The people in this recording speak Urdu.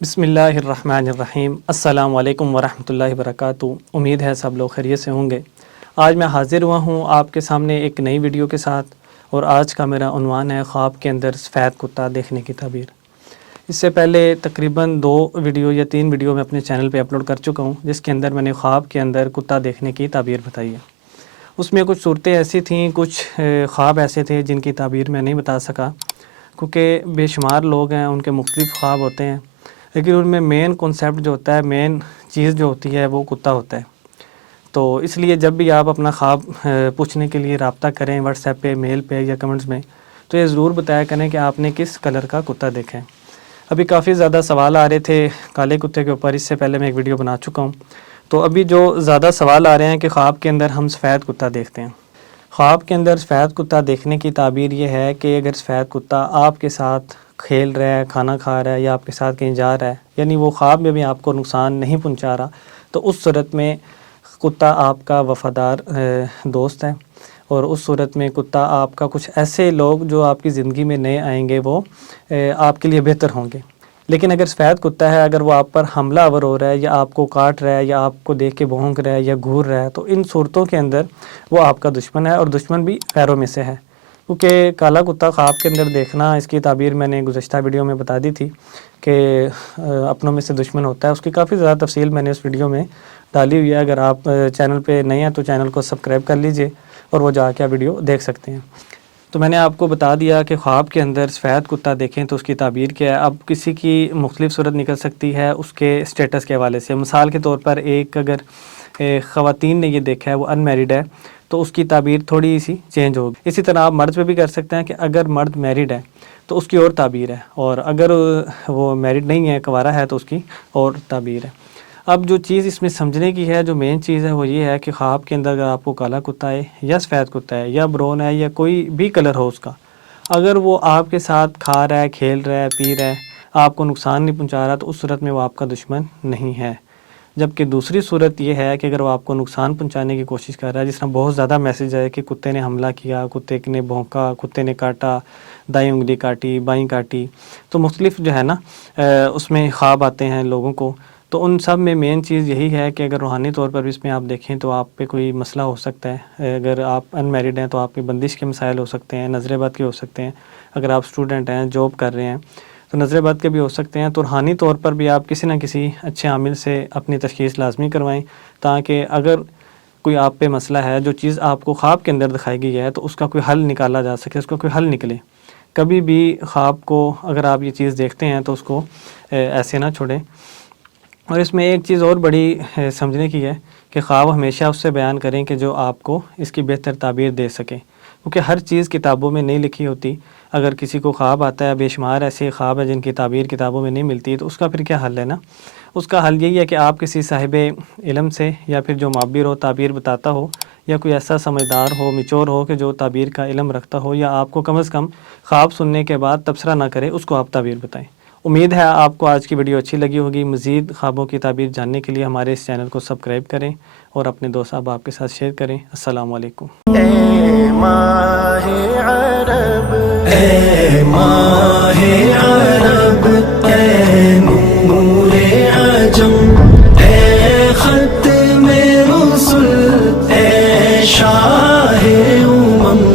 بسم اللہ الرحمن الرحیم۔ السلام علیکم ورحمۃ اللہ وبرکاتہ۔ امید ہے سب لوگ خیریت سے ہوں گے۔ آج میں حاضر ہوا ہوں آپ کے سامنے ایک نئی ویڈیو کے ساتھ، اور آج کا میرا عنوان ہے خواب کے اندر سفید کتا دیکھنے کی تعبیر۔ اس سے پہلے تقریباً 2 ویڈیو یا 3 ویڈیو میں اپنے چینل پہ اپلوڈ کر چکا ہوں، جس کے اندر میں نے خواب کے اندر کتا دیکھنے کی تعبیر بتائی ہے۔ اس میں کچھ صورتیں ایسی تھیں، کچھ خواب ایسے تھے جن کی تعبیر میں نہیں بتا سکا، کیونکہ بے شمار لوگ ہیں، ان کے مختلف خواب ہوتے ہیں، لیکن ان میں مین کنسیپٹ جو ہوتا ہے، مین چیز جو ہوتی ہے وہ کتا ہوتا ہے۔ تو اس لیے جب بھی آپ اپنا خواب پوچھنے کے لیے رابطہ کریں واٹس ایپ پہ، میل پہ یا کمنٹس میں، تو یہ ضرور بتایا کریں کہ آپ نے کس کلر کا کتا دیکھا ہے۔ ابھی کافی زیادہ سوال آ رہے تھے کالے کتے کے اوپر، اس سے پہلے میں ایک ویڈیو بنا چکا ہوں۔ تو ابھی جو زیادہ سوال آ رہے ہیں کہ خواب کے اندر ہم سفید کتا دیکھتے ہیں۔ خواب کے اندر سفید کتا دیکھنے کی تعبیر یہ ہے کہ اگر سفید کتا آپ کے ساتھ کھیل رہا ہے، کھانا کھا رہا ہے، یا آپ کے ساتھ کہیں جا رہا ہے، یعنی وہ خواب میں بھی آپ کو نقصان نہیں پہنچا رہا، تو اس صورت میں کتا آپ کا وفادار دوست ہے، اور اس صورت میں کتا آپ کا کچھ ایسے لوگ جو آپ کی زندگی میں نئے آئیں گے وہ آپ کے لیے بہتر ہوں گے۔ لیکن اگر سفید کتا ہے، اگر وہ آپ پر حملہ آور ہو رہا ہے، یا آپ کو کاٹ رہا ہے، یا آپ کو دیکھ کے بھونک رہا ہے، یا گھور رہا ہے، تو ان صورتوں کے اندر وہ آپ کا دشمن ہے، اور دشمن بھی غیروں میں سے ہے۔ کیونکہ کالا کتا خواب کے اندر دیکھنا، اس کی تعبیر میں نے گزشتہ ویڈیو میں بتا دی تھی کہ اپنوں میں سے دشمن ہوتا ہے۔ اس کی کافی زیادہ تفصیل میں نے اس ویڈیو میں ڈالی ہوئی ہے۔ اگر آپ چینل پہ نئے ہیں تو چینل کو سبسکرائب کر لیجئے، اور وہ جا کے ویڈیو دیکھ سکتے ہیں۔ تو میں نے آپ کو بتا دیا کہ خواب کے اندر سفید کتا دیکھیں تو اس کی تعبیر کیا ہے۔ اب کسی کی مختلف صورت نکل سکتی ہے اس کے سٹیٹس کے حوالے سے۔ مثال کے طور پر ایک اگر خواتین نے یہ دیکھا ہے، وہ ان میریڈ ہے، تو اس کی تعبیر تھوڑی سی چینج ہوگی۔ اسی طرح آپ مرد پہ بھی کر سکتے ہیں کہ اگر مرد میریڈ ہے تو اس کی اور تعبیر ہے، اور اگر وہ میریڈ نہیں ہے، کنوارا ہے، تو اس کی اور تعبیر ہے۔ اب جو چیز اس میں سمجھنے کی ہے، جو مین چیز ہے، وہ یہ ہے کہ خواب کے اندر اگر آپ کو کالا کتا ہے، یا سفید کتا ہے، یا برون ہے، یا کوئی بھی کلر ہو اس کا، اگر وہ آپ کے ساتھ کھا رہا ہے، کھیل رہا ہے، پی رہا ہے، آپ کو نقصان نہیں پہنچا رہا، تو اس صورت میں وہ آپ کا دشمن نہیں ہے۔ جبکہ دوسری صورت یہ ہے کہ اگر وہ آپ کو نقصان پہنچانے کی کوشش کر رہا ہے، جس طرح بہت زیادہ میسیج آئے کہ کتے نے حملہ کیا، کتے نے بھونکا، کتے نے کاٹا، دائیں انگلی کاٹی، بائیں کاٹی، تو مختلف جو ہے نا اس میں خواب آتے ہیں لوگوں کو۔ تو ان سب میں مین چیز یہی ہے کہ اگر روحانی طور پر بھی اس میں آپ دیکھیں تو آپ پہ کوئی مسئلہ ہو سکتا ہے۔ اگر آپ ان میریڈ ہیں تو آپ کی بندش کے مسائل ہو سکتے ہیں، نظر بد کے ہو سکتے ہیں۔ اگر آپ اسٹوڈنٹ ہیں، جاب کر رہے ہیں، تو نظر بد کے بھی ہو سکتے ہیں۔ تو روحانی طور پر بھی آپ کسی نہ کسی اچھے عامل سے اپنی تشخیص لازمی کروائیں، تاکہ اگر کوئی آپ پہ مسئلہ ہے، جو چیز آپ کو خواب کے اندر دکھائی گئی ہے، تو اس کا کوئی حل نکالا جا سکے، اس کا کوئی حل نکلے۔ کبھی بھی خواب کو اگر آپ یہ چیز دیکھتے ہیں تو اس کو ایسے نہ چھوڑیں۔ اور اس میں ایک چیز اور بڑی سمجھنے کی ہے کہ خواب ہمیشہ اس سے بیان کریں کہ جو آپ کو اس کی بہتر تعبیر دے سکیں، کیونکہ ہر چیز کتابوں میں نہیں لکھی ہوتی۔ اگر کسی کو خواب آتا ہے، بے شمار ایسے خواب ہیں جن کی تعبیر کتابوں میں نہیں ملتی، تو اس کا پھر کیا حل ہے نا؟ اس کا حل یہی ہے کہ آپ کسی صاحب علم سے، یا پھر جو معبر ہو، تعبیر بتاتا ہو، یا کوئی ایسا سمجھدار ہو، میچور ہو کہ جو تعبیر کا علم رکھتا ہو، یا آپ کو کم از کم خواب سننے کے بعد تبصرہ نہ کرے، اس کو آپ تعبیر بتائیں۔ امید ہے آپ کو آج کی ویڈیو اچھی لگی ہوگی۔ مزید خوابوں کی تعبیر جاننے کے لیے ہمارے اس چینل کو سبسکرائب کریں، اور اپنے دوست احباب کے ساتھ شیئر کریں۔ السلام علیکم۔ اے ماہ عرب، اے ماہ عرب، اے نور عجم، اے ختم رسل، اے شاہ